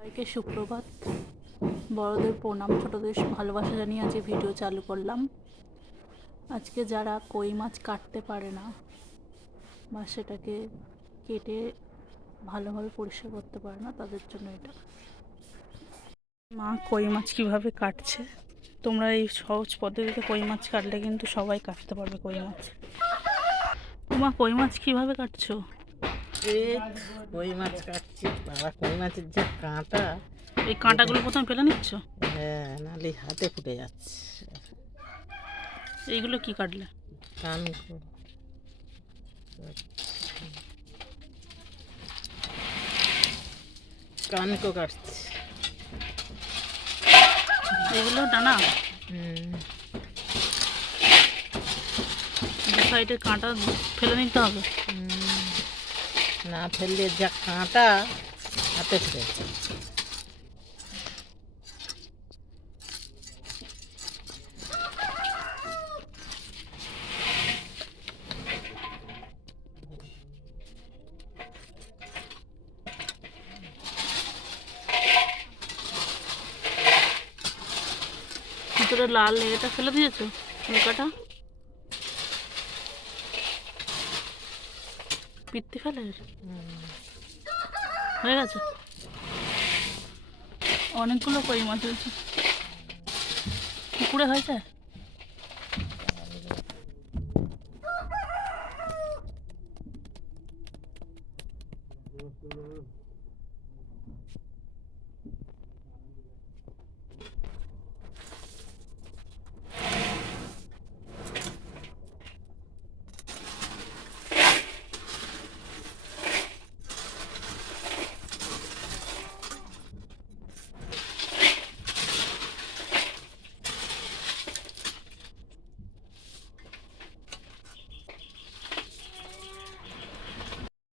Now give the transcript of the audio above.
সবাইকে সুপ্রভাত। বড়দের প্রণাম, ছোটদের ভালোবাসা জানিয়ে আজকে ভিডিও চালু করলাম। আজকে যারা কই মাছ কাটতে পারে না বা সেটাকে কেটে ভালোভাবে পরিষ্কার করতে পারে না, তাদের জন্য এটা। মা কই মাছ কীভাবে কাটছে? তোমরা এই সহজ পদ্ধতিতে কই মাছ কাটলে কিন্তু সবাই কাটতে পারবে কই মাছ। মা কই মাছ কীভাবে কাটছো? এই কই মাছ কাটছি? বাবা কই মাছের যে কাঁটা? এই কাঁটাগুলো প্রথমে ফেলে নিচ্ছ? হ্যাঁ নালি হাতে ফুটে যাচ্ছে। এইগুলো কি কাটলে? কান কানকো কাটছি। এগুলো ডানা হুম, দু সাইডের কাঁটা ফেলে নিতে হবে। হুম। না ফেললে যা কাঁটা হাতে ভিতরে লাল এটা ফেলে দিয়েছ উল্কাটা পিত্তি ফেলে হয়ে গেছে। অনেকগুলো কই মাছ হয়েছে পুকুরে হয়েছে?